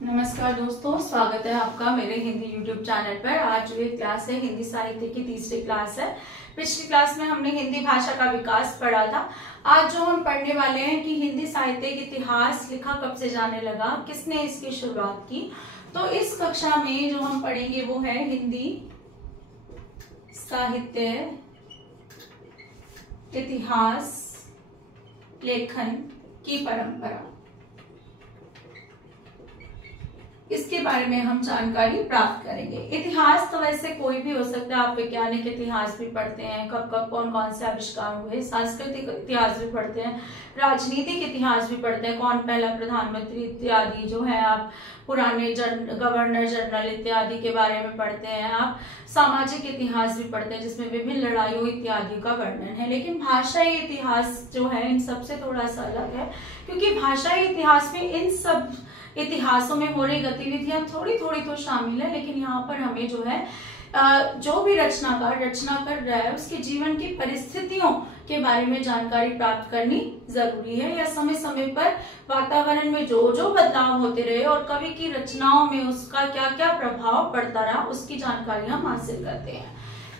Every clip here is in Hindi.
नमस्कार दोस्तों, स्वागत है आपका मेरे हिंदी यूट्यूब चैनल पर। आज जो ये क्लास है हिंदी साहित्य की तीसरी क्लास है। पिछली क्लास में हमने हिंदी भाषा का विकास पढ़ा था। आज जो हम पढ़ने वाले हैं कि हिंदी साहित्य का इतिहास लिखा कब से जाने लगा, किसने इसकी शुरुआत की। तो इस कक्षा में जो हम पढ़ेंगे वो है हिंदी साहित्य इतिहास लेखन की परंपरा। इसके बारे में हम जानकारी प्राप्त करेंगे। इतिहास तो वैसे कोई भी हो सकता है। आप वैज्ञानिक इतिहास भी पढ़ते हैं, कब कब कौन कौन से आविष्कार हुए, सांस्कृतिक इतिहास भी पढ़ते हैं, राजनीतिक इतिहास भी पढ़ते हैं, कौन पहला प्रधानमंत्री इत्यादि जो है आप पुराने गवर्नर जनरल इत्यादि के बारे में पढ़ते हैं। आप सामाजिक इतिहास भी पढ़ते हैं जिसमें विभिन्न लड़ाइयों इत्यादि का वर्णन है। लेकिन भाषाई इतिहास जो है इन सबसे थोड़ा सा अलग है, क्योंकि भाषाई इतिहास में इन सब इतिहासों में हो रही गतिविधियां थोड़ी थोड़ी तो शामिल है, लेकिन यहाँ पर हमें जो है जो भी रचनाकार रचना कर रहा है उसके जीवन की परिस्थितियों के बारे में जानकारी प्राप्त करनी जरूरी है। या समय समय पर वातावरण में जो जो बदलाव होते रहे और कवि की रचनाओं में उसका क्या क्या प्रभाव पड़ता रहा उसकी जानकारी हम हासिल करते हैं।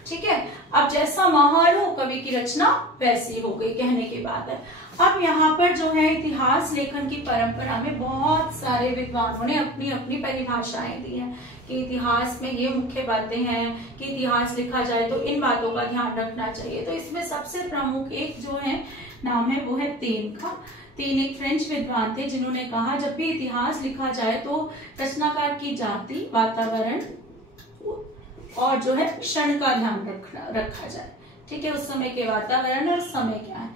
ठीक है, अब जैसा माहौल हो कवि की रचना वैसी हो गई, कहने के बाद है। अब यहाँ पर जो है इतिहास लेखन की परंपरा में बहुत सारे विद्वानों ने अपनी अपनी परिभाषाएं दी हैं कि इतिहास में ये मुख्य बातें हैं कि इतिहास लिखा जाए तो इन बातों का ध्यान रखना चाहिए। तो इसमें सबसे प्रमुख एक जो है नाम है वो है तेन का। तेन एक फ्रेंच विद्वान थे जिन्होंने कहा जब भी इतिहास लिखा जाए तो रचनाकार की जाति, वातावरण और जो है क्षण का ध्यान रखा जाए। ठीक है, उस समय के वातावरण और समय क्या है।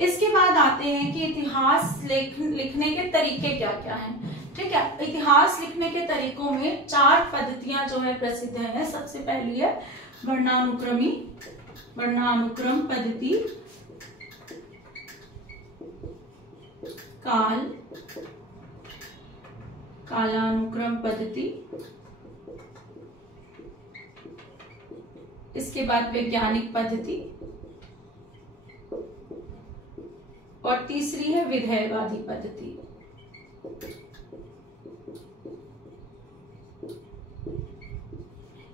इसके बाद आते हैं कि इतिहास लिखने के तरीके क्या क्या हैं। ठीक है, इतिहास लिखने के तरीकों में 4 पद्धतियां जो है प्रसिद्ध है। सबसे पहली है वर्णानुक्रम पद्धति, कालानुक्रम पद्धति, इसके बाद वैज्ञानिक पद्धति और तीसरी है विधेयवादी पद्धति।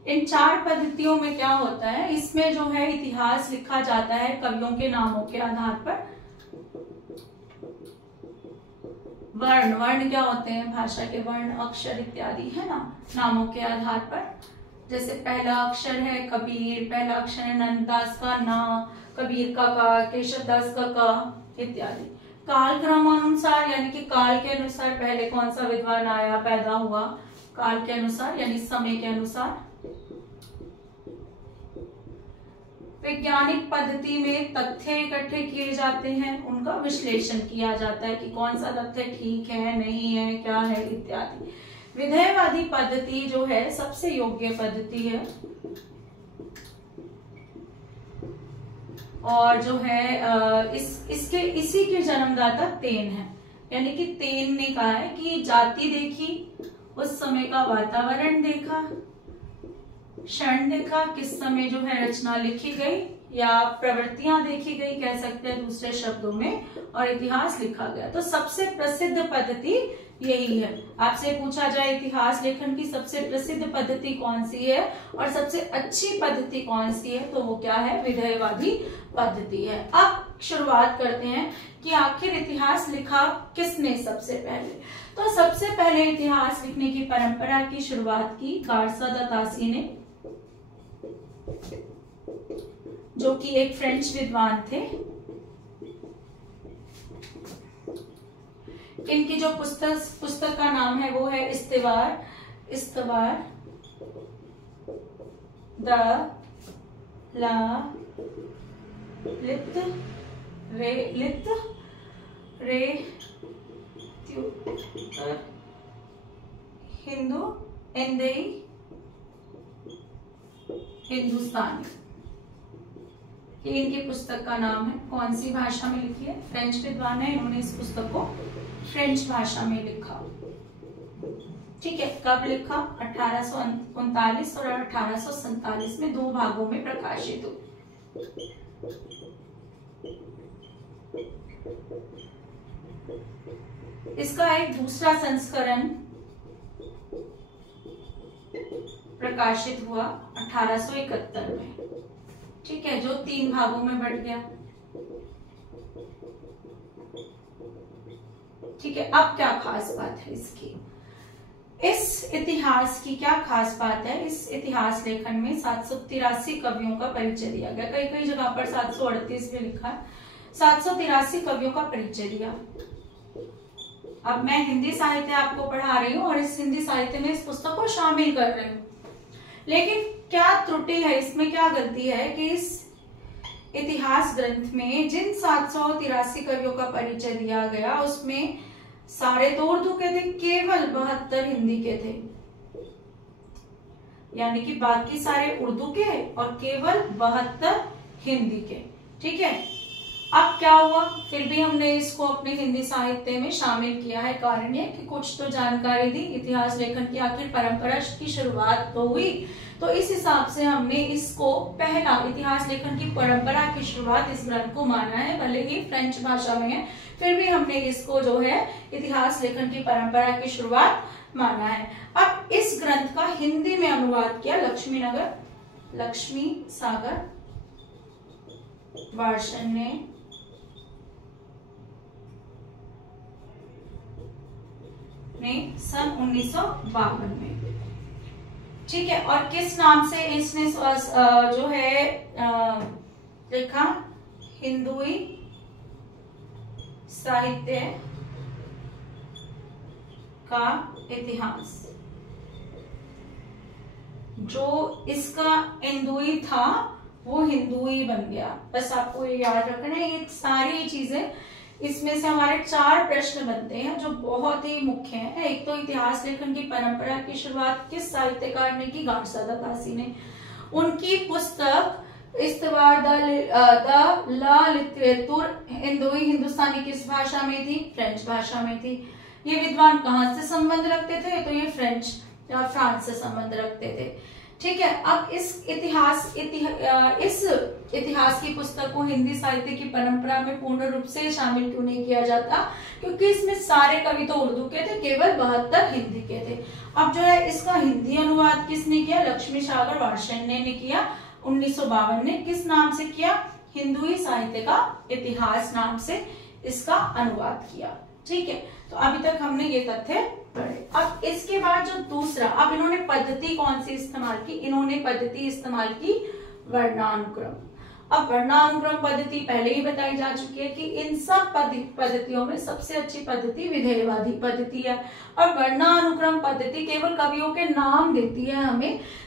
इन 4 पद्धतियों में क्या होता है, इसमें जो है इतिहास लिखा जाता है कवियों के नामों के आधार पर। वर्ण क्या होते हैं, भाषा के वर्ण, अक्षर इत्यादि है ना, नामों के आधार पर। जैसे पहला अक्षर है कबीर, पहला अक्षर है नंददास का ना, कबीर का का, केशव दास का इत्यादि। काल क्रमानुसार यानी कि काल के अनुसार पहले कौन सा विद्वान आया, पैदा हुआ, काल के अनुसार यानी समय के अनुसार। वैज्ञानिक पद्धति में तथ्य इकट्ठे किए जाते हैं, उनका विश्लेषण किया जाता है कि कौन सा तथ्य ठीक है, नहीं है, क्या है इत्यादि। विधेयवादी पद्धति जो है सबसे योग्य पद्धति है और जो है इसी के जन्मदाता तेन है। यानी कि तेन ने कहा है कि जाति देखी, उस समय का वातावरण देखा, क्षण देखा, किस समय जो है रचना लिखी गई या प्रवृत्तियां देखी गई कह सकते हैं दूसरे शब्दों में, और इतिहास लिखा गया। तो सबसे प्रसिद्ध पद्धति यही है। आपसे पूछा जाए इतिहास लेखन की सबसे प्रसिद्ध पद्धति कौन सी है और सबसे अच्छी पद्धति कौन सी है, तो वो क्या है, विधेयवादी पद्धति है। अब शुरुआत करते हैं कि आखिर इतिहास लिखा किसने सबसे पहले। तो सबसे पहले इतिहास लिखने की परंपरा की शुरुआत की गारसा दा तासी ने, जो कि एक फ्रेंच विद्वान थे। इनकी जो पुस्तक का नाम है वो है इस्तवार द हिंदुस्तानी। ये इनकी पुस्तक का नाम है। कौन सी भाषा में लिखी है, फ्रेंच विद्वान है, इन्होंने इस पुस्तक को फ्रेंच भाषा में लिखा। ठीक है, कब लिखा, 1839 और 1847 में 2 भागों में प्रकाशित हुई। इसका एक दूसरा संस्करण प्रकाशित हुआ 1871 में। ठीक है, जो 3 भागों में बंट गया। ठीक है, अब क्या खास बात है इसकी, इस इतिहास की क्या खास बात है? इस इतिहास लेखन में 783 कवियों का परिचय दिया गया। कई कई जगह पर 738 भी लिखा है, 783 कवियों का परिचय दिया। अब मैं हिंदी साहित्य आपको पढ़ा रही हूँ और इस हिंदी साहित्य में इस पुस्तक को शामिल कर रही हूँ, लेकिन क्या त्रुटि है इसमें, क्या गलती है कि इस इतिहास ग्रंथ में जिन 783 कवियों का परिचय दिया गया उसमें सारे तो उर्दू के थे, केवल 72 हिंदी के थे। यानी कि बाकी सारे उर्दू के और केवल 72 हिंदी के। ठीक है, अब क्या हुआ, फिर भी हमने इसको अपने हिंदी साहित्य में शामिल किया है। कारण ये कि कुछ तो जानकारी दी, इतिहास लेखन की आखिर परंपरा की शुरुआत तो हुई, तो इस हिसाब से हमने इसको पहला इतिहास लेखन की परंपरा की शुरुआत इस ग्रंथ को माना है। भले ही फ्रेंच भाषा में है, फिर भी हमने इसको जो है इतिहास लेखन की परंपरा की शुरुआत माना है। अब इस ग्रंथ का हिंदी में अनुवाद किया लक्ष्मी सागर वार्ष्णेय ने सन 1952 में। ठीक है, और किस नाम से इसने जो है लिखा, हिंदुई साहित्य का इतिहास। जो इसका हिंदुई था वो हिंदुई बन गया। बस आपको ये याद रखना है, ये सारी चीजें इसमें से हमारे 4 प्रश्न बनते हैं जो बहुत ही मुख्य हैं। एक तो इतिहास लेखन की परंपरा की शुरुआत किस साहित्यकार ने की, घाटसादा दासी ने। उनकी पुस्तक इस्तवार द ला लिटरेचर हिंदुई हिंदुस्तानी किस भाषा में थी, फ्रेंच भाषा में थी। ये विद्वान कहाँ से संबंध रखते थे, तो ये फ्रेंच या फ्रांस से संबंध रखते थे। ठीक है, अब इस इतिहास की पुस्तक को हिंदी साहित्य की परंपरा में पूर्ण रूप से शामिल क्यों नहीं किया जाता, क्योंकि इसमें सारे कवि तो उर्दू के थे, केवल 72 हिंदी के थे। अब जो है इसका हिंदी अनुवाद किसने किया, लक्ष्मी सागर वार्ष्णेय ने किया 1952 ने। किस नाम से किया, हिंदुई साहित्य का इतिहास नाम से इसका अनुवाद किया। ठीक है, तो अभी तक हमने ये तथ्य पढ़े। अब इसके बाद जो दूसरा, अब इन्होंने पद्धति कौन सी इस्तेमाल की, इन्होंने पद्धति इस्तेमाल की वर्णानुक्रम। अब वर्णानुक्रम पद्धति पहले ही बताई जा चुकी है कि इन सब पद्धतियों में सबसे अच्छी पद्धति विधेयवादी पद्धति है। और वर्णानुक्रम पद्धति केवल कवियों के नाम देती है,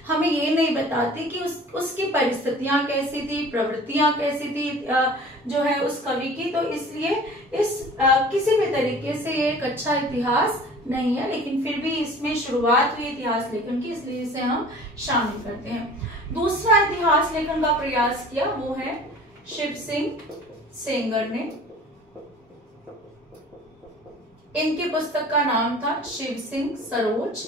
हमें ये नहीं बताती कि उसकी परिस्थितियां कैसी थी, प्रवृत्तियां कैसी थी जो है उस कवि की। तो इसलिए किसी भी तरीके से ये एक अच्छा इतिहास नहीं है, लेकिन फिर भी इसमें शुरुआत हुई इतिहास लेखन की, इसलिए इसे हम शामिल करते हैं। दूसरा इतिहास लेखन का प्रयास किया वो है शिव सिंह सेंगर ने। इनकी पुस्तक का नाम था शिव सिंह सरोज।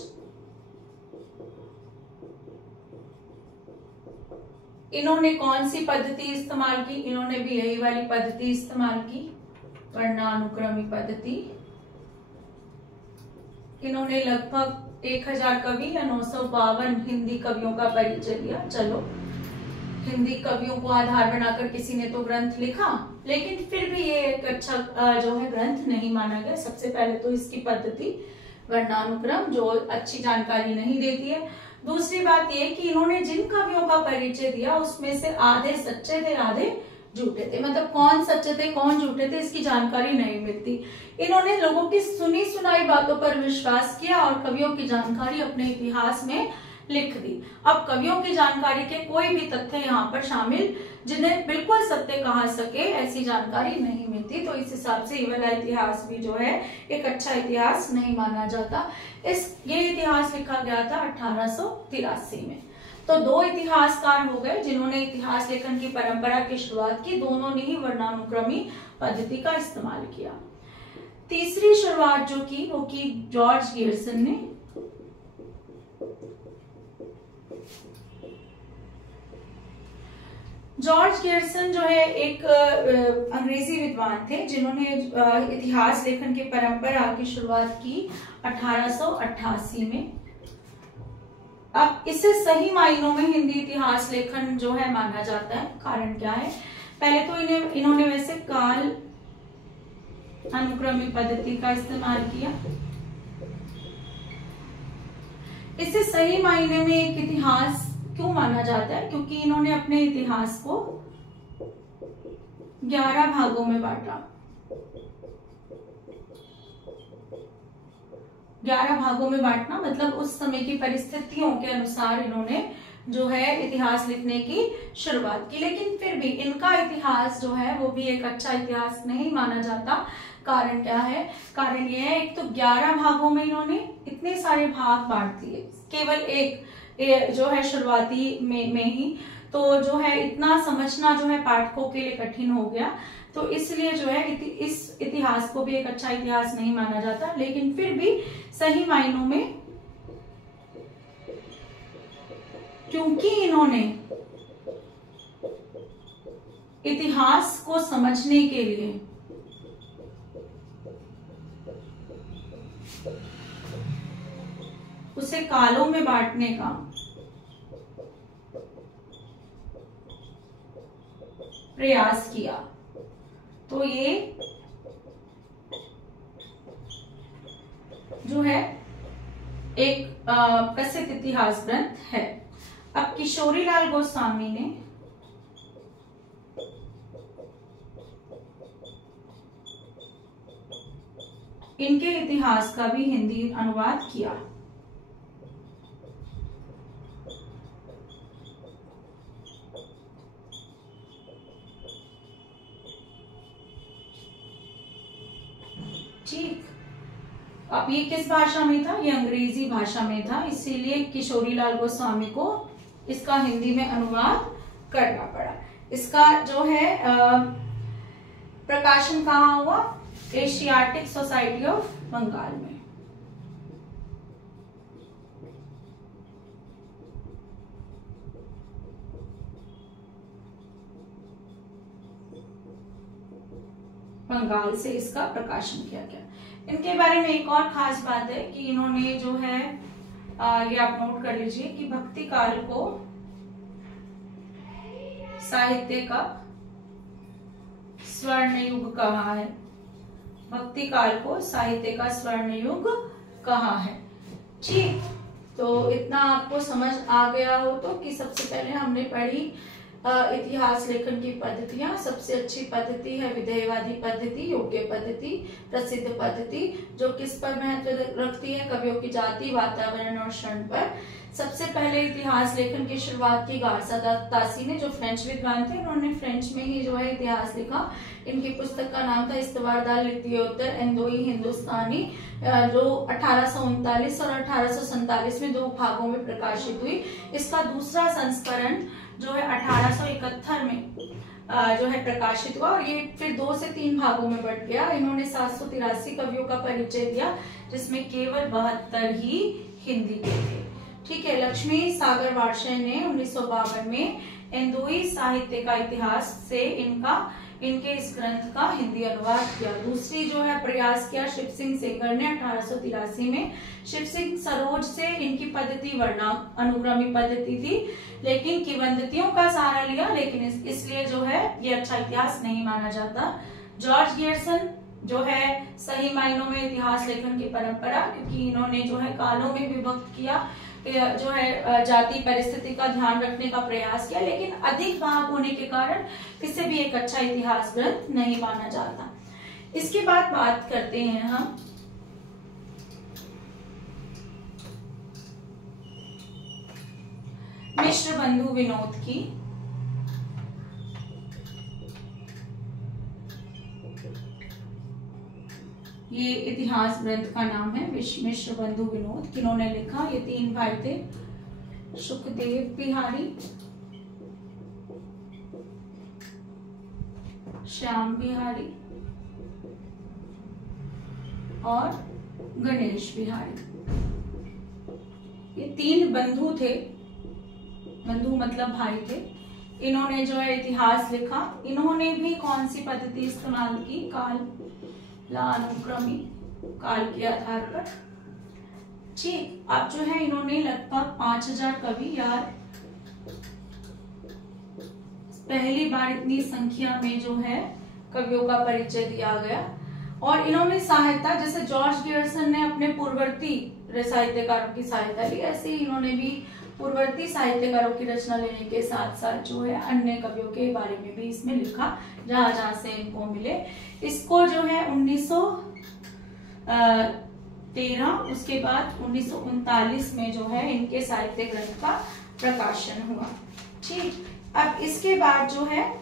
इन्होंने कौन सी पद्धति इस्तेमाल की, इन्होंने भी यही वाली पद्धति इस्तेमाल की, वर्णानुक्रमी पद्धति। इन्होंने लगभग 1000 कवि या 952 हिंदी कवियों का परिचय दिया। चलो, हिंदी कवियों को आधार बनाकर किसी ने तो ग्रंथ लिखा, लेकिन फिर भी ये एक अच्छा जो है ग्रंथ नहीं माना गया। सबसे पहले तो इसकी पद्धति वर्णानुक्रम जो अच्छी जानकारी नहीं देती है। दूसरी बात ये कि इन्होंने जिन कवियों का परिचय दिया उसमें से आधे सच्चे थे, आधे झूठे थे। मतलब कौन सच्चे थे कौन झूठे थे इसकी जानकारी नहीं मिलती। इन्होंने लोगों की सुनी सुनाई बातों पर विश्वास किया और कवियों की जानकारी अपने इतिहास में लिख दी। अब कवियों की जानकारी के कोई भी तथ्य यहाँ पर शामिल जिन्हें बिल्कुल सत्य कहा सके ऐसी जानकारी नहीं मिलती। तो इस हिसाब से ये वाला इतिहास भी जो है एक अच्छा इतिहास नहीं माना जाता। ये इतिहास लिखा गया था 1883 में। तो 2 इतिहासकार हो गए जिन्होंने इतिहास लेखन की परंपरा की शुरुआत की। दोनों ने ही वर्णानुक्रमी पद्धति का इस्तेमाल किया। तीसरी शुरुआत जो की वो की जॉर्ज गियर्सन ने। जॉर्ज गियर्सन जो है एक अंग्रेजी विद्वान थे जिन्होंने इतिहास लेखन की परंपरा की शुरुआत की 1888 में। अब इसे सही मायनों में हिंदी इतिहास लेखन जो है माना जाता है। कारण क्या है? पहले तो इन्होंने वैसे काल अनुक्रमिक पद्धति का इस्तेमाल किया। इसे सही मायने में एक इतिहास क्यों माना जाता है? क्योंकि इन्होंने अपने इतिहास को 11 भागों में बांटा। 11 भागों में बांटना मतलब उस समय की परिस्थितियों के अनुसार इन्होंने जो है इतिहास लिखने की शुरुआत की। लेकिन फिर भी इनका इतिहास जो है वो भी एक अच्छा इतिहास नहीं माना जाता। कारण क्या है? कारण यह है, एक तो 11 भागों में इन्होंने इतने सारे भाग बांट दिए, केवल एक जो है शुरुआती में ही, तो जो है इतना समझना जो है पाठकों के लिए कठिन हो गया। तो इसलिए जो है इस इतिहास को भी एक अच्छा इतिहास नहीं माना जाता। लेकिन फिर भी सही मायनों में, क्योंकि इन्होंने इतिहास को समझने के लिए उसे कालों में बांटने का प्रयास किया, तो ये जो है एक प्रसिद्ध इतिहास ग्रंथ है। अब किशोरीलाल गोस्वामी ने इनके इतिहास का भी हिंदी अनुवाद किया। ठीक, अब ये किस भाषा में था? ये अंग्रेजी भाषा में था, इसीलिए किशोरीलाल गोस्वामी को इसका हिंदी में अनुवाद करना पड़ा। इसका जो है प्रकाशन कहाँ हुआ? एशियाटिक सोसाइटी ऑफ बंगाल में। बंगाल से इसका प्रकाशन किया गया। इनके बारे में एक और खास बात है कि इन्होंने जो है ये आप नोट कर लीजिए कि भक्ति काल को साहित्य का स्वर्ण युग कहा है। भक्ति काल को साहित्य का स्वर्ण युग कहा है। ठीक, तो इतना आपको समझ आ गया हो तो कि सबसे पहले हमने पढ़ी इतिहास लेखन की पद्धतियां। सबसे अच्छी पद्धति है विधेयवादी पद्धति, योग्य पद्धति, प्रसिद्ध पद्धति, जो किस पर महत्व रखती है? कवियों की जाति, वातावरण और क्षण पर। सबसे पहले इतिहास लेखन की शुरुआत की गार्सा तासी ने, जो फ्रेंच विद्वान थे। उन्होंने फ्रेंच में ही जो है इतिहास लिखा। इनकी पुस्तक का नाम था इस्तवारदाल लित्योत्तर एंदोई हिंदुस्तानी, जो 1839 और 1847 में 2 भागों में प्रकाशित हुई। इसका दूसरा संस्करण जो है 1871 में जो है प्रकाशित हुआ और ये फिर 2 से 3 भागों में बंट गया। इन्होंने 783 कवियों का परिचय दिया, जिसमें केवल 72 ही हिंदी के थे। ठीक है, लक्ष्मी सागर वार्षे ने 1952 में एंदोई साहित्य का इतिहास से इनके इस ग्रंथ का हिंदी अनुवाद किया। दूसरी जो है प्रयास किया शिव सिंह सेंगर ने 1883 में। शिव सिंह सरोज से इनकी पद्धति वर्णा अनुक्रमिक पद्धति थी, लेकिन किंवदंतियों का सहारा लिया, लेकिन इसलिए जो है ये अच्छा इतिहास नहीं माना जाता। जॉर्ज गियर्सन जो है सही मायनों में इतिहास लेखन की परंपरा, क्योंकि इन्होंने जो है कालों में विभक्त किया, जो है जाति परिस्थिति का ध्यान रखने का प्रयास किया, लेकिन अधिक भाग होने के कारण इसे भी एक अच्छा इतिहास ग्रंथ नहीं माना जाता। इसके बाद बात करते हैं हम मिश्र बंधु विनोद की। ये इतिहास ग्रंथ का नाम है मिश्र बंधु विनोद। किन्होंने लिखा? ये 3 भाई थे, सुखदेव बिहारी, श्याम बिहारी और गणेश बिहारी। ये 3 बंधु थे, बंधु मतलब भाई थे। इन्होंने जो है इतिहास लिखा। इन्होंने भी कौन सी पद्धति इस्तेमाल की? काल अनुक्रमिक, काल के आधार पर। ठीक, अब जो है इन्होंने लगभग 5000 कवि, यार पहली बार इतनी संख्या में जो है कवियों का परिचय दिया गया। और इन्होंने सहायता, जैसे जॉर्ज गियर्सन ने अपने पूर्ववर्ती साहित्यकारों की सहायता ली, ऐसे ही इन्होंने भी पूर्ववर्ती साहित्यकारों की रचना लेने के साथ साथ जो है अन्य कवियों के बारे में भी इसमें लिखा, जहां जहां से इनको मिले। इसको जो है 1913, उसके बाद 1939 में जो है इनके साहित्य ग्रंथ का प्रकाशन हुआ। ठीक, अब इसके बाद जो है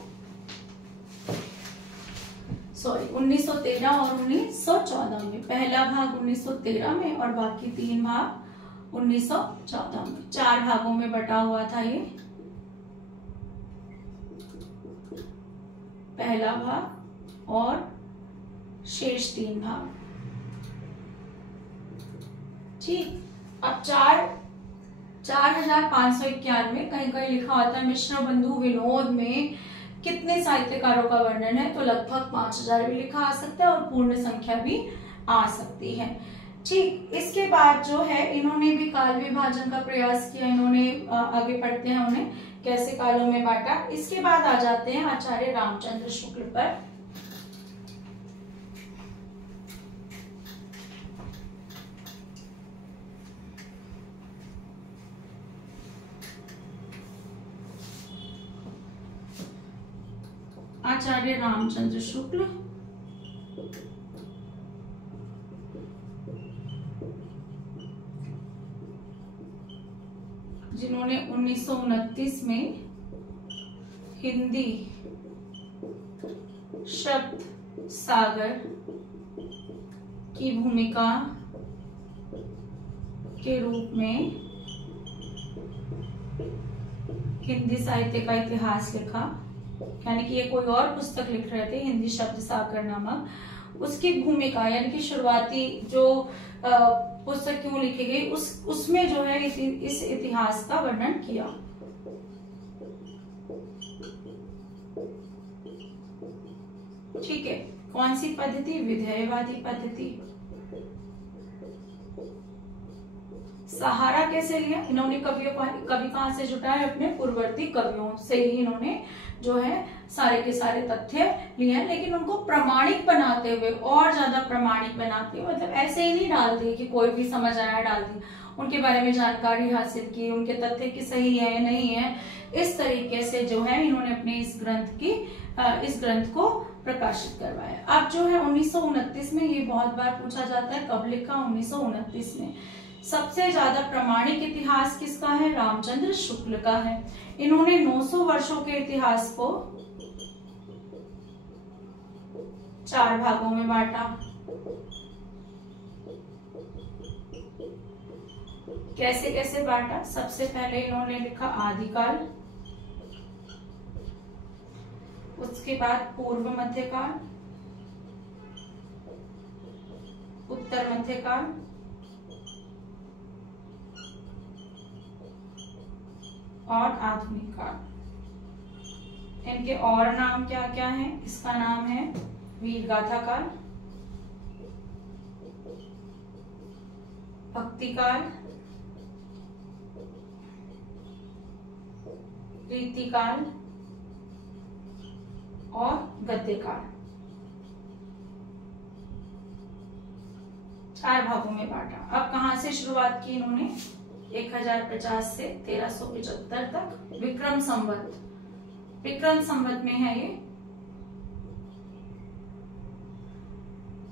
1913 और 1914 में, पहला भाग 1913 में और बाकी 3 भाग 1914 में, 4 भागों में बटा हुआ था ये। पहला भाग और शेष 3 भाग। ठीक, अब 4591 कहीं कहीं लिखा होता है मिश्र बंधु विनोद में कितने साहित्यकारों का वर्णन है, तो लगभग 5000 भी लिखा आ सकता है और पूर्ण संख्या भी आ सकती है। ठीक, इसके बाद जो है इन्होंने भी काल विभाजन का प्रयास किया। इन्होंने आगे पढ़ते हैं उन्हें कैसे कालों में बांटा। इसके बाद आ जाते हैं आचार्य रामचंद्र शुक्ल पर। आचार्य रामचंद्र शुक्ल जिन्होंने 1929 में हिंदी शब्द सागर की भूमिका के रूप में हिंदी साहित्य का इतिहास लिखा। यानी कि ये कोई और पुस्तक लिख रहे थे, हिंदी शब्द सागर नामक, उसकी भूमिका यानी कि शुरुआती जो पुस्तक क्यों लिखी गई उसमें जो है इस इतिहास का वर्णन किया। ठीक है, कौन सी पद्धति? विधेयवादी पद्धति। सहारा कैसे लिया? इन्होंने कवि कहां से जुटाए? अपने पूर्ववर्ती कवियों से ही इन्होंने जो है सारे के सारे तथ्य लिए, लेकिन उनको प्रमाणिक बनाते हुए, और ज्यादा प्रमाणिक बनाते हुए, मतलब ऐसे ही नहीं डाल दिए कि कोई भी समझ आया डाल दी, उनके बारे में जानकारी हासिल की, उनके तथ्य की सही है नहीं है, इस तरीके से जो है इन्होंने अपने इस ग्रंथ को प्रकाशित करवाया। अब जो है 1929 में, ये बहुत बार पूछा जाता है कब लिखा? 1929 में। सबसे ज्यादा प्रमाणिक इतिहास किसका है? रामचंद्र शुक्ल का है। इन्होंने 900 वर्षों के इतिहास को 4 भागों में बांटा। कैसे कैसे बांटा? सबसे पहले इन्होंने लिखा आदिकाल, उसके बाद पूर्व मध्यकाल, उत्तर मध्यकाल, और आधुनिक काल। इनके और नाम क्या क्या हैं? इसका नाम है वीर गाथा काल, भक्ति काल, रीति काल और गद्य काल। 4 भागों में बांटा। अब कहां से शुरुआत की इन्होंने? 1050 से 1375 तक विक्रम संवत में है ये।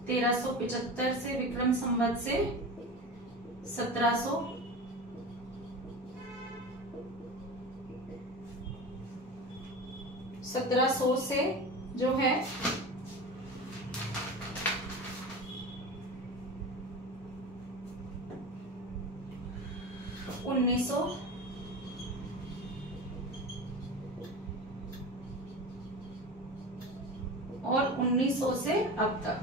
1375 से विक्रम संवत से 1700 से जो है 1900 और 1900 से अब तक।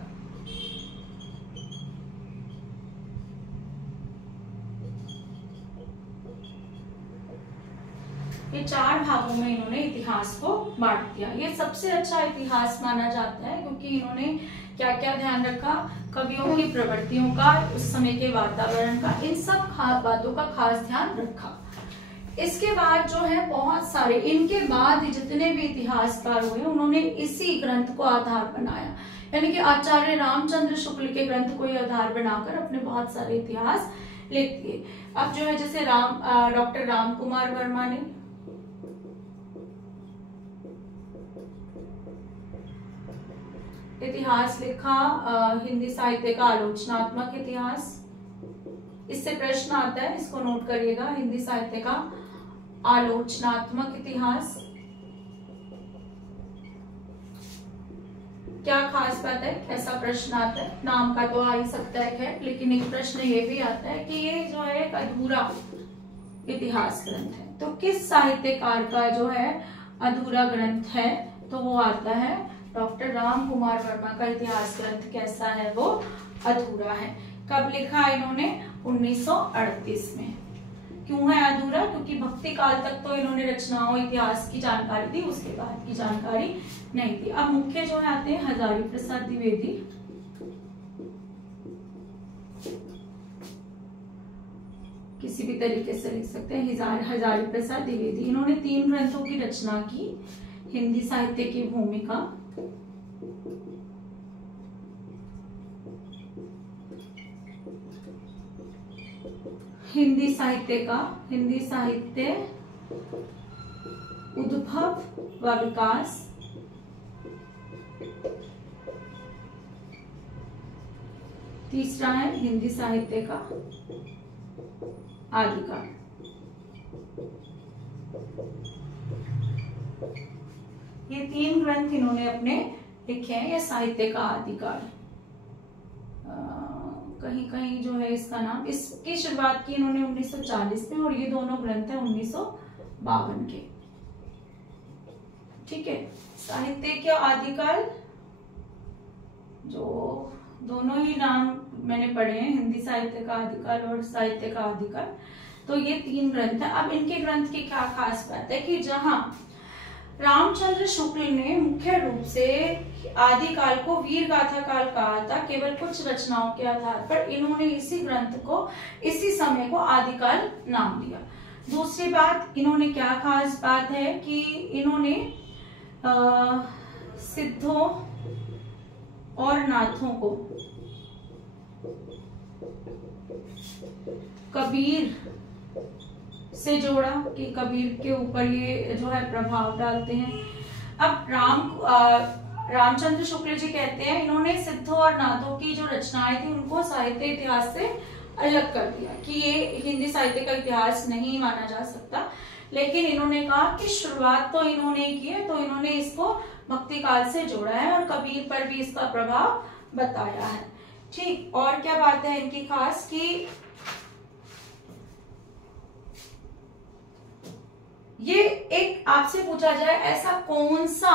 ये 4 भागों में इन्होंने इतिहास को बांट दिया। ये सबसे अच्छा इतिहास माना जाता है क्योंकि इन्होंने क्या क्या ध्यान रखा? कवियों की प्रवृत्तियों का, उस समय के वातावरण का, इन सब बातों का खास ध्यान रखा। इसके बाद जो है बहुत सारे, इनके बाद जितने भी इतिहासकार हुए उन्होंने इसी ग्रंथ को आधार बनाया, यानी कि आचार्य रामचंद्र शुक्ल के ग्रंथ को आधार बनाकर अपने बहुत सारे इतिहास लिख दिए। अब जो है जैसे डॉक्टर राम कुमार वर्मा ने इतिहास लिखा, हिंदी साहित्य का आलोचनात्मक इतिहास। इससे प्रश्न आता है, इसको नोट करिएगा, हिंदी साहित्य का आलोचनात्मक इतिहास। क्या खास बात है, ऐसा प्रश्न आता है, नाम का तो आ ही सकता है खैर, लेकिन एक प्रश्न ये भी आता है कि ये जो है एक अधूरा इतिहास ग्रंथ है। तो किस साहित्यकार का जो है अधूरा ग्रंथ है, तो वो आता है डॉक्टर राम कुमार वर्मा का इतिहास ग्रंथ कैसा है, वो अधूरा है। कब लिखा इन्होंने? 1938 में। क्यों है अधूरा? क्योंकि भक्ति काल तक तो इन्होंने रचनाओं, इतिहास की जानकारी दी, उसके बाद की जानकारी नहीं दी। अब मुख्य जो है आते हैं हजारी प्रसाद द्विवेदी। किसी भी तरीके से लिख सकते हैं, हजारी प्रसाद द्विवेदी। इन्होंने 3 ग्रंथों की रचना की, हिंदी साहित्य की भूमिका, हिंदी साहित्य उद्भव व विकास, तीसरा है हिंदी साहित्य का आदिकाल। ये 3 ग्रंथ इन्होंने अपने लिखे हैं, ये साहित्य का आदिकाल। कहीं कहीं जो है इसका नाम, इसकी शुरुआत की इन्होंने 1940 में, और ये दोनों ग्रंथ है 1952 के। ठीक है, साहित्य के आदिकाल, जो दोनों ही नाम मैंने पढ़े हैं, हिंदी साहित्य का आदिकाल और साहित्य का आदिकाल, तो ये 3 ग्रंथ है। अब इनके ग्रंथ की क्या खास बात है कि जहां रामचंद्र शुक्ल ने मुख्य रूप से आदिकाल को वीर गाथा काल कहा था, केवल कुछ रचनाओं के आधार पर इन्होंने इसी ग्रंथ को, इसी समय को आदिकाल नाम दिया। दूसरी बात, इन्होंने क्या खास बात है कि इन्होंने सिद्धों और नाथों को कबीर से जोड़ा, कि कबीर के ऊपर ये जो है प्रभाव डालते हैं। अब रामचंद्र शुक्ल जी कहते हैं इन्होंने सिद्धों और नाथों की जो रचनाएं थी उनको साहित्य इतिहास से अलग कर दिया, कि ये हिंदी साहित्य का इतिहास नहीं माना जा सकता। लेकिन इन्होंने कहा कि शुरुआत तो इन्होंने की है, तो इन्होंने इसको भक्ति काल से जोड़ा है और कबीर पर भी इसका प्रभाव बताया है। ठीक, और क्या बात है इनकी खास, कि ये एक आपसे पूछा जाए ऐसा कौन सा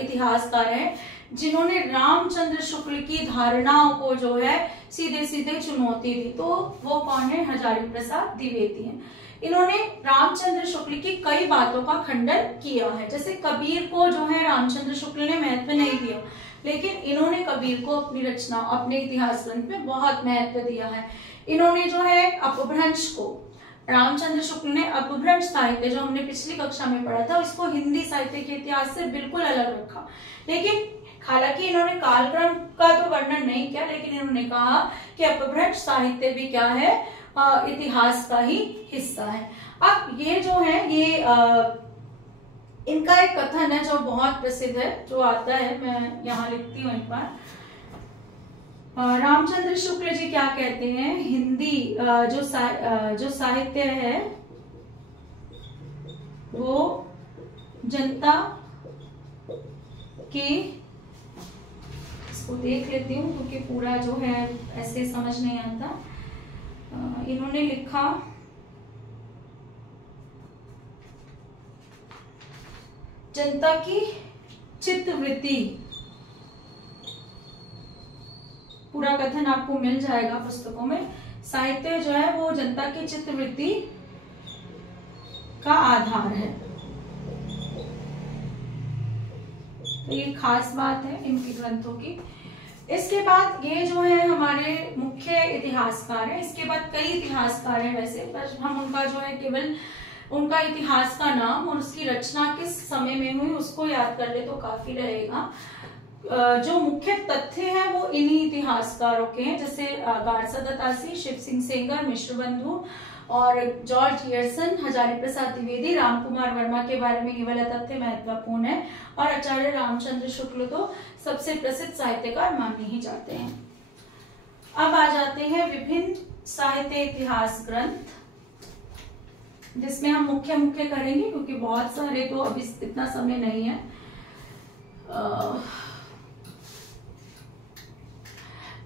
इतिहासकार है जिन्होंने रामचंद्र शुक्ल की धारणाओं को जो है सीधे सीधे चुनौती दी, तो वो कौन है? हजारी प्रसाद द्विवेदी हैं। इन्होंने रामचंद्र शुक्ल की कई बातों का खंडन किया है। जैसे कबीर को जो है रामचंद्र शुक्ल ने महत्व नहीं दिया, लेकिन इन्होंने कबीर को अपनी रचना, अपने इतिहास ग्रंथ में बहुत महत्व दिया है। इन्होंने जो है अपभ्रंश को, रामचंद्र शुक्ल ने अपभ्रंश साहित्य जो हमने पिछली कक्षा में पढ़ा था, उसको हिंदी साहित्य के इतिहास से बिल्कुल अलग रखा। लेकिन हालांकि इन्होंने कालक्रम का तो वर्णन नहीं किया, लेकिन इन्होंने कहा कि अपभ्रंश साहित्य भी क्या है? इतिहास का ही हिस्सा है। अब ये जो है, ये इनका एक कथन है जो बहुत प्रसिद्ध है, जो आता है, मैं यहाँ लिखती हूँ एक बार। रामचंद्र शुक्ल जी क्या कहते हैं? हिंदी जो साहित्य है वो जनता की, इसको देख लेती हूँ क्योंकि पूरा जो है ऐसे समझ नहीं आता। इन्होंने लिखा, जनता की चित्तवृत्ति, पूरा कथन आपको मिल जाएगा पुस्तकों में। साहित्य जो है वो जनता की चित्तवृत्ति का आधार है। तो ये खास बात है इनके ग्रंथों की। इसके बाद ये जो है हमारे मुख्य इतिहासकार हैं। इसके बाद कई इतिहासकार हैं वैसे, पर हम उनका जो है केवल उनका इतिहास का नाम और उसकी रचना किस समय में हुई उसको याद कर ले तो काफी रहेगा। जो मुख्य तथ्य हैं वो इन्हीं इतिहासकारों के हैं, जैसे गारसा दत्तासी, शिव सिंह सेंगर, मिश्र बंधु और जॉर्ज हियरसन, हजारी प्रसाद द्विवेदी, राम कुमार वर्मा के बारे में ये वाला तथ्य महत्वपूर्ण है, और आचार्य रामचंद्र शुक्ल तो सबसे प्रसिद्ध साहित्यकार माने ही जाते हैं। अब आ जाते हैं विभिन्न साहित्य इतिहास ग्रंथ, जिसमें हम मुख्य मुख्य करेंगे क्योंकि बहुत सारे तो अभी इतना समय नहीं है।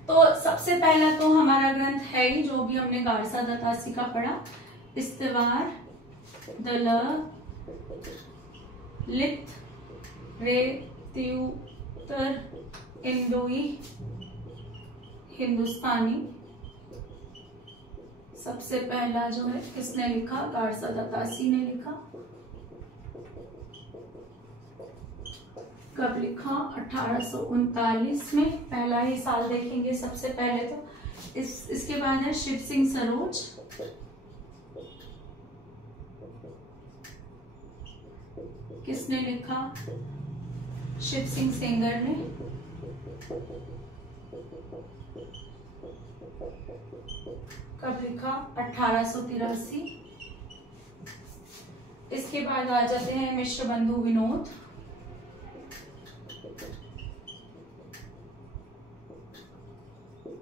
तो सबसे पहला तो हमारा ग्रंथ है ही जो भी हमने गारसा दत्तासी का पढ़ा, इस्तवार लिथ रे त्युतर इंडोई हिंदुस्तानी। सबसे पहला जो है किसने लिखा? गारसा दत्तासी ने लिखा। कब लिखा? 1839 में। पहला ही साल देखेंगे सबसे पहले तो। इसके बाद है शिव सिंह सरोज, किसने लिखा? शिव सिंह सेंगर ने। कब लिखा? 1883। इसके बाद आ जाते हैं मिश्र बंधु विनोद,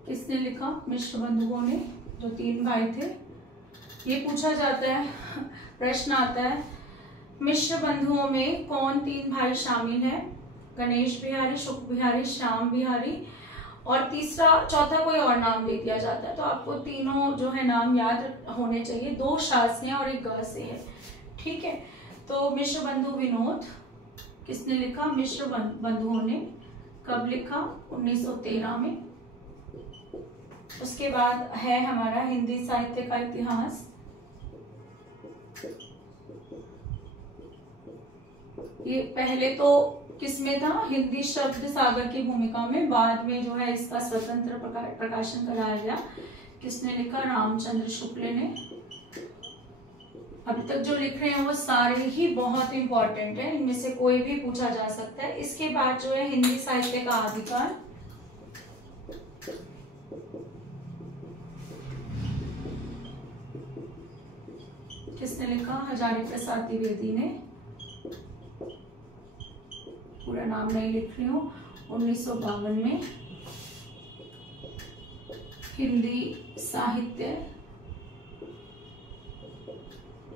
किसने लिखा? मिश्र बंधुओं ने, जो 3 भाई थे। ये पूछा जाता है, प्रश्न आता है, मिश्र बंधुओं में कौन 3 भाई शामिल है? गणेश बिहारी, शुक्ल बिहारी, श्याम बिहारी, और चौथा कोई और नाम दे दिया जाता है। तो आपको तीनों जो है नाम याद होने चाहिए। 2 शा से हैं और 1 ग से है, ठीक है। तो मिश्र बंधु विनोद किसने लिखा? मिश्र बंधुओं ने। कब लिखा? 1913 में। उसके बाद है हमारा हिंदी साहित्य का इतिहास। ये पहले तो किसमें था? हिंदी शब्द सागर की भूमिका में। बाद में जो है इसका स्वतंत्र प्रकाशन कराया गया। किसने लिखा? रामचंद्र शुक्ल ने। अभी तक जो लिख रहे हैं वो सारे ही बहुत इंपॉर्टेंट है, इनमें से कोई भी पूछा जा सकता है। इसके बाद जो है हिंदी साहित्य का आदिकाल, किसने लिखा? हजारी प्रसाद द्विवेदी ने। पूरा नाम नहीं लिख रही हूँ। 1952 में हिंदी साहित्य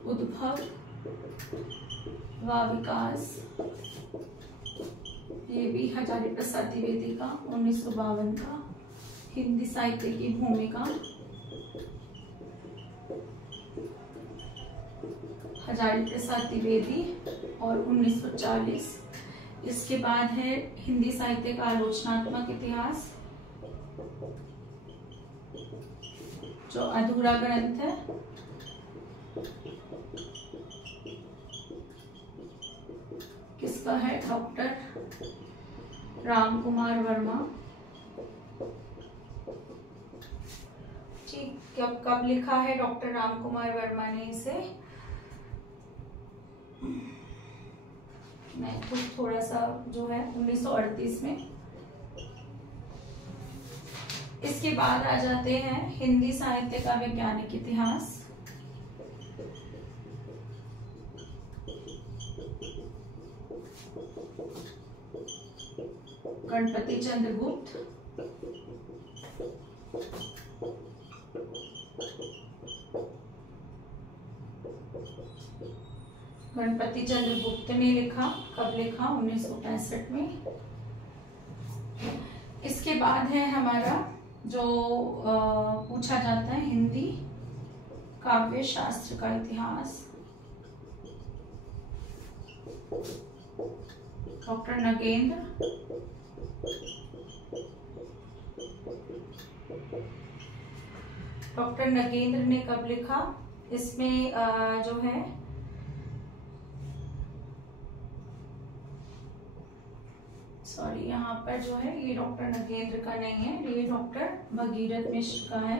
उद्भव व विकास, ये भी हजारी प्रसाद द्विवेदी का 1952 का। हिंदी साहित्य की भूमिका, हजारी प्रसाद द्विवेदी, और 1940। इसके बाद है हिंदी साहित्य का आलोचनात्मक इतिहास, जो अधूरा ग्रंथ है। किसका है? डॉक्टर राम कुमार वर्मा। ठीक, कब लिखा है डॉक्टर राम कुमार वर्मा ने इसे? मैं तो थोड़ा सा जो है 1938 में। इसके बाद आ जाते हैं हिंदी साहित्य का वैज्ञानिक इतिहास। गणपति चंद्र गुप्त, गणपति चंद्र गुप्त ने लिखा। कब लिखा? 1965 में। इसके बाद है हमारा जो पूछा जाता है हिंदी काव्य शास्त्र का इतिहास, डॉक्टर नगेंद्र। डॉक्टर नगेंद्र ने कब लिखा? इसमें जो है सॉरी, यहाँ पर जो है ये डॉक्टर नगेंद्र का नहीं है, ये डॉक्टर भगीरथ मिश्र का है।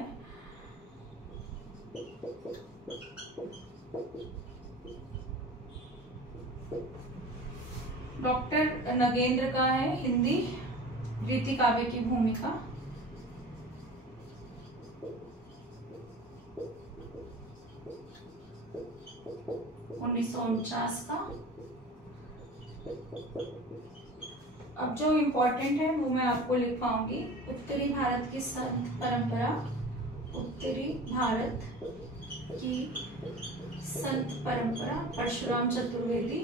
डॉक्टर नगेंद्र का है हिंदी रीति काव्य की भूमिका। उन्नीस सौ 49 का। अब जो इम्पोर्टेंट है वो मैं आपको लिख पाऊंगी। उत्तरी भारत की संत परंपरा, उत्तरी भारत की संत परंपरा, परशुराम चतुर्वेदी।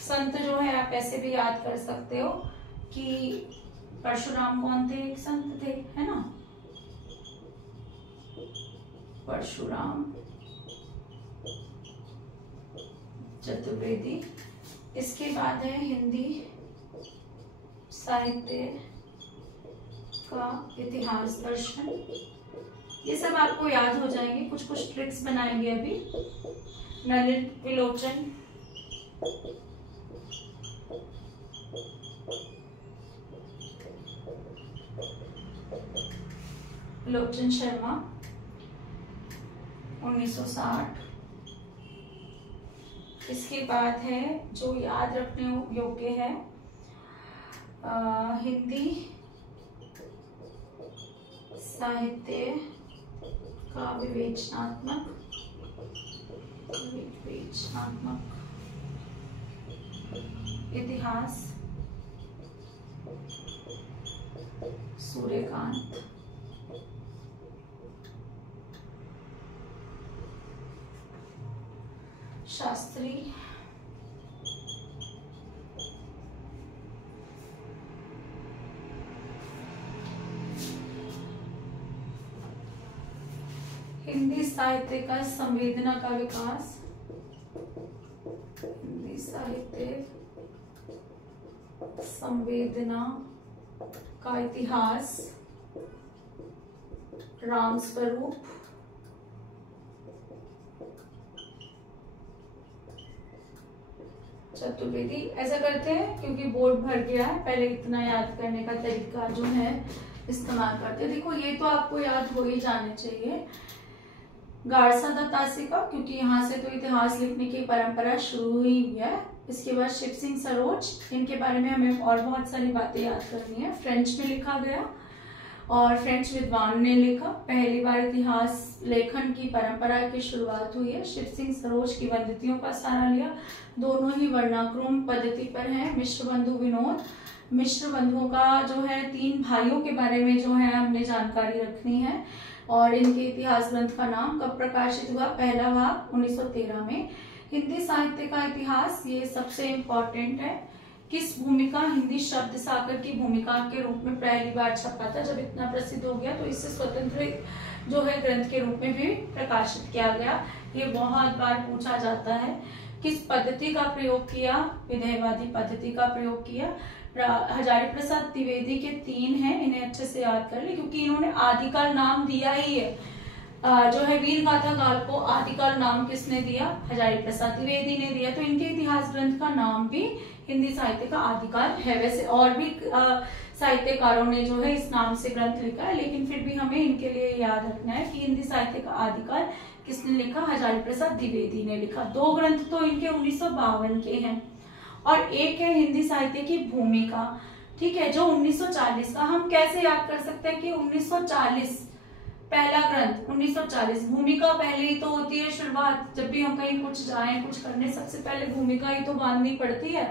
संत जो है आप ऐसे भी याद कर सकते हो कि परशुराम कौन थे, एक संत थे, है ना, परशुराम चतुर्वेदी। इसके बाद है हिंदी साहित्य का इतिहास दर्शन। ये सब आपको याद हो जाएंगे, कुछ कुछ ट्रिक्स बनाएंगे अभी। नलिन विलोचन, लोचन शर्मा 1960। इसके बाद है जो याद रखने योग्य है हिंदी साहित्य का विवेचनात्मक इतिहास, सूर्यकांत। शास्त्री, हिंदी साहित्य का संवेदना का विकास, हिंदी साहित्य संवेदना का इतिहास, राम स्वरूप। चतुर्वेदी। ऐसा करते हैं क्योंकि बोर्ड भर गया है, पहले इतना याद करने का तरीका जो है इस्तेमाल करते हैं। देखो ये तो आपको याद हो ही जाने चाहिए। गारसा दत्तासी का, क्योंकि यहाँ से तो इतिहास लिखने की परंपरा शुरू हुई है। इसके बाद शिव सिंह सरोज, इनके बारे में हमें और बहुत सारी बातें याद करनी है। फ्रेंच में लिखा गया और फ्रेंच विद्वान ने लिखा। पहली बार इतिहास लेखन की परंपरा की शुरुआत हुई है। शिव सिंह सरोज की वंदितियों का सहारा लिया। दोनों ही वर्णाक्रम पद्धति पर हैं। मिश्र बंधु विनोद, मिश्र बंधुओं का जो है 3 भाइयों के बारे में जो है हमने जानकारी रखनी है। और इनके इतिहास ग्रंथ का नाम कब प्रकाशित हुआ, पहला भाग 1913 में। हिंदी साहित्य का इतिहास, ये सबसे इम्पोर्टेंट है। किस भूमिका, हिंदी शब्द सागर की भूमिका के रूप में पहली बार छपा था। जब इतना प्रसिद्ध हो गया तो इसे स्वतंत्र जो है ग्रंथ के रूप में भी प्रकाशित किया गया। ये बहुत बार पूछा जाता है। किस पद्धति का प्रयोग किया, विधेयवादी पद्धति का प्रयोग किया। हजारी प्रसाद द्विवेदी के 3 हैं, इन्हें अच्छे से याद कर ले क्योंकि इन्होंने आदिकाल नाम दिया ही है। जो है वीर गाथा काल को आदिकाल नाम किसने दिया, हजारी प्रसाद द्विवेदी ने दिया। तो इनके इतिहास ग्रंथ का नाम भी हिंदी साहित्य का आदिकाल है। वैसे और भी साहित्यकारों ने जो है इस नाम से ग्रंथ लिखा है, लेकिन फिर भी हमें इनके लिए याद रखना है कि हिंदी साहित्य का आदिकाल किसने लिखा, हजारी प्रसाद द्विवेदी ने लिखा। 2 ग्रंथ तो इनके 1952 के हैं और एक है हिंदी साहित्य की भूमिका, ठीक है, जो 1940 का। हम कैसे याद कर सकते हैं कि 1940 पहला ग्रंथ 1940। भूमिका पहले ही तो होती है शुरुआत, जब भी हम कहीं कुछ जाएं कुछ करने सबसे पहले भूमिका ही तो बांधनी पड़ती है।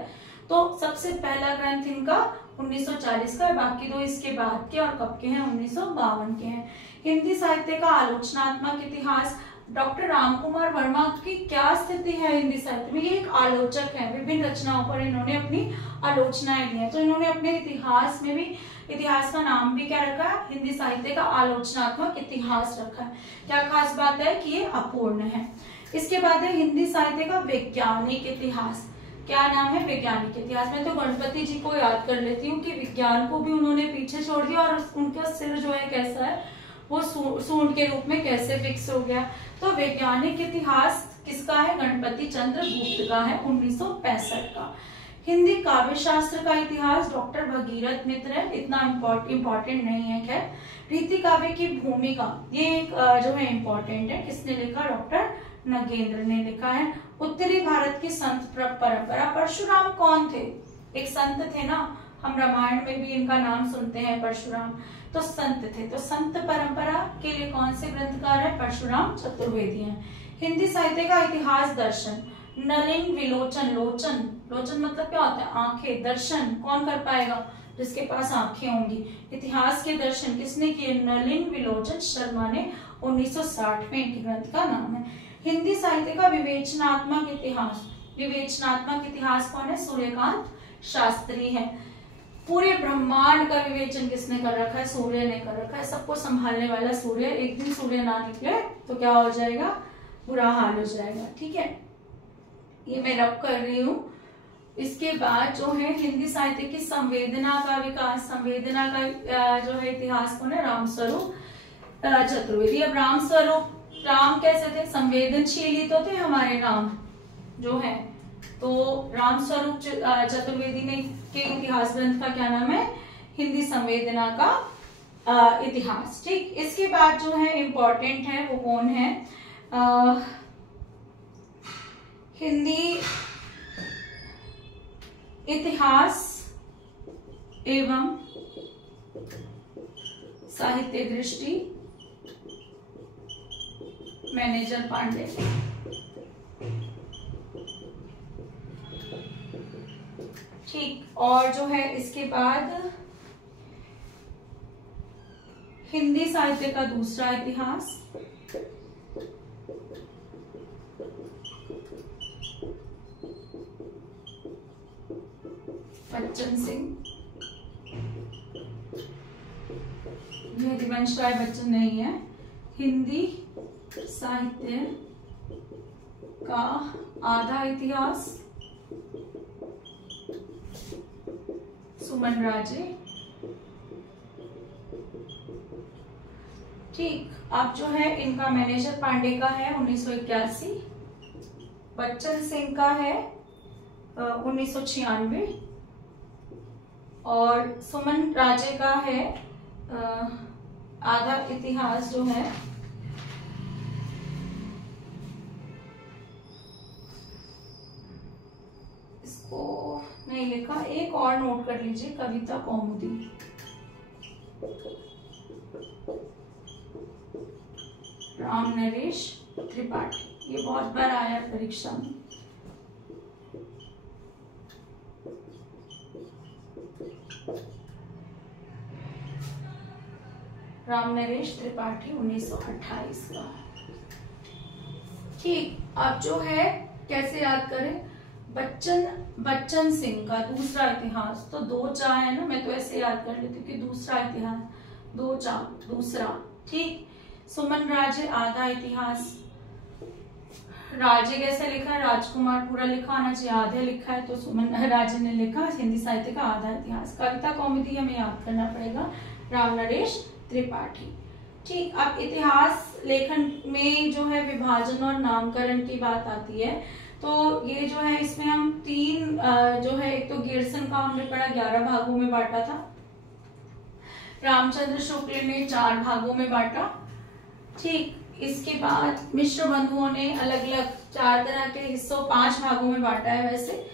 तो सबसे पहला ग्रंथ इनका 1940 का है, बाकी 2 इसके बाद के और कब के हैं, 1952 के हैं। हिंदी साहित्य का आलोचनात्मक इतिहास, डॉक्टर रामकुमार वर्मा की क्या स्थिति है हिंदी साहित्य में। ये एक आलोचक है, विभिन्न रचनाओं पर इन्होंने अपनी आलोचनाएं दी हैं। तो इन्होंने अपने इतिहास में भी, इतिहास का नाम भी क्या रखा है, हिंदी साहित्य का आलोचनात्मक इतिहास रखा है। क्या खास बात है कि ये अपूर्ण है। इसके बाद है हिंदी साहित्य का वैज्ञानिक इतिहास। क्या नाम है, वैज्ञानिक इतिहास। में तो गणपति जी को याद कर लेती हूँ कि विज्ञान को भी उन्होंने पीछे छोड़ दिया और उनका सिर जो है कैसा है, वो सूंड के रूप में कैसे फिक्स हो गया। तो वैज्ञानिक इतिहास किसका है, गणपति चंद्र गुप्त का है, 1965 का। हिंदी काव्य शास्त्र का इतिहास डॉक्टर भगीरथ मित्र है, इतना इम्पोर्टेंट नहीं है। खैर, रीति काव्य की भूमिका ये एक जो है इम्पोर्टेंट है, किसने लिखा? डॉक्टर नगेंद्र ने लिखा है। उत्तरी भारत की संत परंपरा, परशुराम कौन थे? एक संत थे ना, हम रामायण में भी इनका नाम सुनते हैं, परशुराम, तो संत थे। तो संत परंपरा के लिए कौन से ग्रंथकार है? परशुराम चतुर्वेदी हैं। हिंदी साहित्य का इतिहास दर्शन, नलिन विलोचन, लोचन मतलब क्या होता है? आंखें। दर्शन कौन कर पाएगा? जिसके पास आंखें होंगी। इतिहास के दर्शन किसने किए? नलिन विलोचन शर्मा ने 1960 में इनके ग्रंथ का नाम है। हिंदी साहित्य का विवेचनात्मक इतिहास, विवेचनात्मक इतिहास कौन है? सूर्यकांत शास्त्री है। पूरे ब्रह्मांड का विवेचन किसने कर रखा है? सूर्य ने कर रखा है। सबको संभालने वाला सूर्य, एक दिन सूर्य ना निकले तो क्या हो जाएगा? बुरा हाल हो जाएगा। ठीक है, ये मैं रब कर रही हूँ। इसके बाद जो है हिंदी साहित्य की संवेदना का विकास, संवेदना का जो है इतिहास कौन है? रामस्वरूप चतुर्वेदी। अब राम कैसे थे? संवेदनशील ही तो थे हमारे राम जो है। तो रामस्वरूप चतुर्वेदी ने के इतिहास ग्रंथ का क्या नाम है? हिंदी संवेदना का इतिहास। ठीक, इसके बाद जो है इम्पोर्टेंट है वो कौन है? हिंदी इतिहास एवं साहित्य दृष्टि, मैनेजर पांडे। ठीक, और जो है इसके बाद हिंदी साहित्य का दूसरा इतिहास, बच्चन सिंह। यह हरिवंश राय बच्चन नहीं है। हिंदी साहित्य का आधा इतिहास, सुमन राजे। ठीक, अब जो है इनका मैनेजर पांडे का है 1981, बच्चन सिंह का है 1996 और सुमन राजे का है आधा इतिहास जो है इसको नहीं लिखा, एक और नोट कर लीजिए, कविता कौमुदी। राम नरेश त्रिपाठी, ये बहुत बार आया परीक्षा में। राम नरेश त्रिपाठी 1928 का। ठीक, अब जो है कैसे याद करें? बच्चन सिंह का दूसरा इतिहास, तो 2 चा है ना, मैं तो ऐसे याद कर लेती हूँ कि दूसरा इतिहास, 2 चा दूसरा। ठीक, सुमन राजे आधा इतिहास। राजे कैसे लिखा है? राजकुमार पूरा लिखा आना चाहिए, आधे लिखा है तो सुमन राजे ने लिखा हिंदी साहित्य का आधा इतिहास। कविता कौमुदी हमें याद करना पड़ेगा, राम नरेश त्रिपाठी। ठीक, अब इतिहास लेखन में जो है विभाजन और नामकरण की बात आती है, तो ये जो है इसमें हम 3 जो है, एक तो गिरसन का हमने पढ़ा 11 भागों में बांटा था, रामचंद्र शुक्ल ने 4 भागों में बांटा। ठीक, इसके बाद मिश्र बंधुओं ने अलग अलग 4 तरह के हिस्सों 5 भागों में बांटा है वैसे।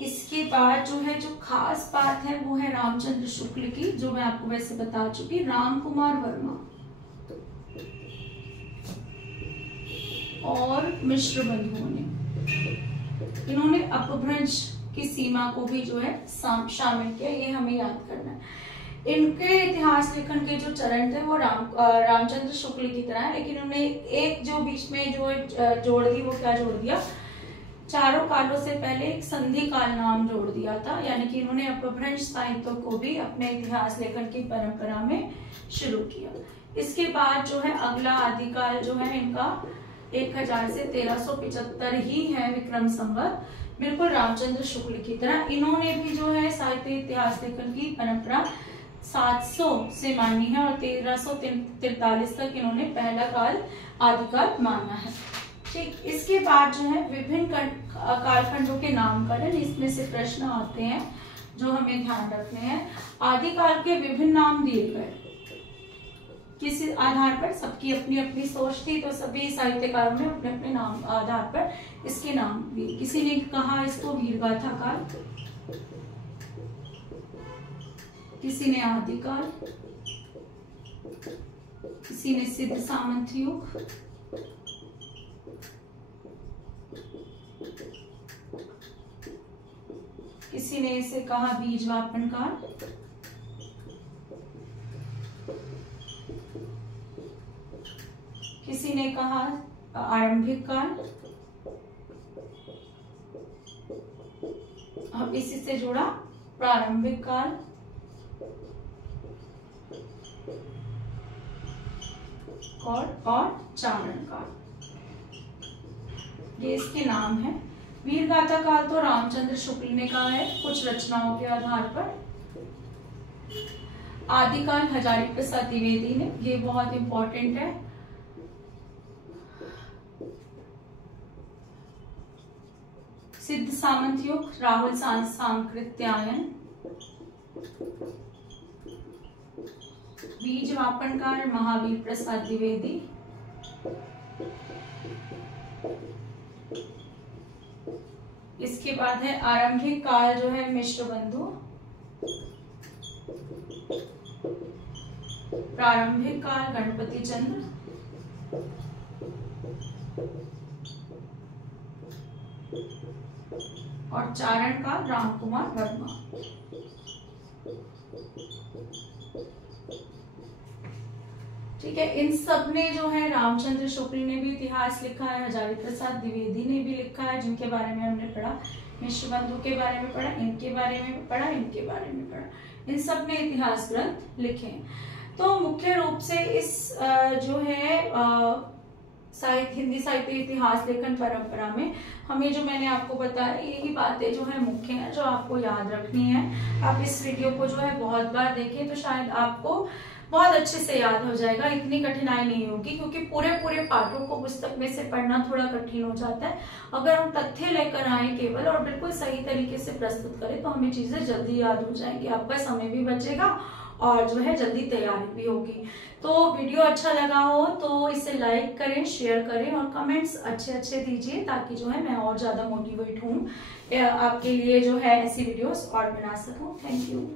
इसके बाद जो है, जो खास बात है वो है रामचंद्र शुक्ल की, जो मैं आपको वैसे बता चुकी, राम कुमार वर्मा और मिश्र बंधुओं ने, इन्होंने अपभ्रंश की सीमा को भी जो है शामिल किया, ये हमें याद करना है। इनके इतिहास लेखन के जो चरण थे वो रामचंद्र शुक्ल की तरह है, लेकिन उन्होंने एक जो बीच में जो जोड़ दी, वो क्या जोड़ दिया? चारों कालों से पहले एक संधि काल नाम जोड़ दिया था, यानी कि इन्होंने अपभ्रंश साहित्य को भी अपने इतिहास लेखन की परंपरा में शुरू किया। इसके बाद जो है अगला आदिकाल जो है इनका 1000 से 1375 ही है विक्रम संवत, बिल्कुल रामचंद्र शुक्ल की तरह। इन्होंने भी जो है साहित्य इतिहास लेखन की परंपरा 700 से मानी है और 1343 तक इन्होंने पहला काल आदिकाल माना है। ठीक, इसके बाद जो है विभिन्न कालखंडों के नामकरण, इसमें से प्रश्न आते हैं जो हमें ध्यान रखने हैं। आदिकाल के विभिन्न नाम दिए गए, किसी आधार पर सबकी अपनी अपनी सोच थी, तो सभी साहित्यकारों ने अपने अपने नाम आधार पर इसके नाम दिए। किसी ने कहा इसको वीरगाथा काल, किसी ने आदिकाल, किसी ने सिद्ध सामंत युग, किसी ने इसे कहा बीजवापन काल, किसी ने कहा आरंभिक काल, अब इसी से जुड़ा प्रारंभिक काल, और चारण काल, ये इसके नाम है। वीरगाथा काल तो रामचंद्र शुक्ल ने कहा है कुछ रचनाओं के आधार पर। आदिकाल हजारी प्रसाद द्विवेदी ने, ये बहुत इंपॉर्टेंट है। सिद्ध सामंत युग राहुल सांकृत्यायन। बीजवापन काल महावीर प्रसाद द्विवेदी। इसके बाद है आरंभिक काल जो है मिश्र बंधु। प्रारंभिक काल गणपति चंद्र। और चारण काल राम कुमार वर्मा। ठीक है, इन सब ने जो है रामचंद्र शुक्ल ने भी इतिहास लिखा है, हजारी प्रसाद द्विवेदी ने भी लिखा है, जिनके बारे में हमने पढ़ा। मिश्र बंधु के बारे में पढ़ा, इनके बारे में पढ़ा, इनके बारे में पढ़ा। इन सब ने इतिहास ग्रंथ लिखे हैं। तो मुख्य रूप से इस जो है हिंदी साहित्य इतिहास लेखन परंपरा में हमें जो मैंने आपको बताया यही बातें जो है मुख्य हैं जो आपको याद रखनी है। आप इस वीडियो को जो है बहुत बार देखें तो शायद आपको बहुत अच्छे से याद हो जाएगा, इतनी कठिनाई नहीं होगी, क्योंकि पूरे पाठों को पुस्तक में से पढ़ना थोड़ा कठिन हो जाता है। अगर हम तथ्य लेकर आए केवल और बिल्कुल सही तरीके से प्रस्तुत करें तो हमें चीजें जल्दी याद हो जाएंगी, आपका समय भी बचेगा और जो है जल्दी तैयारी भी होगी। तो वीडियो अच्छा लगा हो तो इसे लाइक करें, शेयर करें और कमेंट्स अच्छे दीजिए, ताकि जो है मैं और ज्यादा मोटिवेट हूँ आपके लिए जो है ऐसी वीडियोस और बना सकूं। Thank you.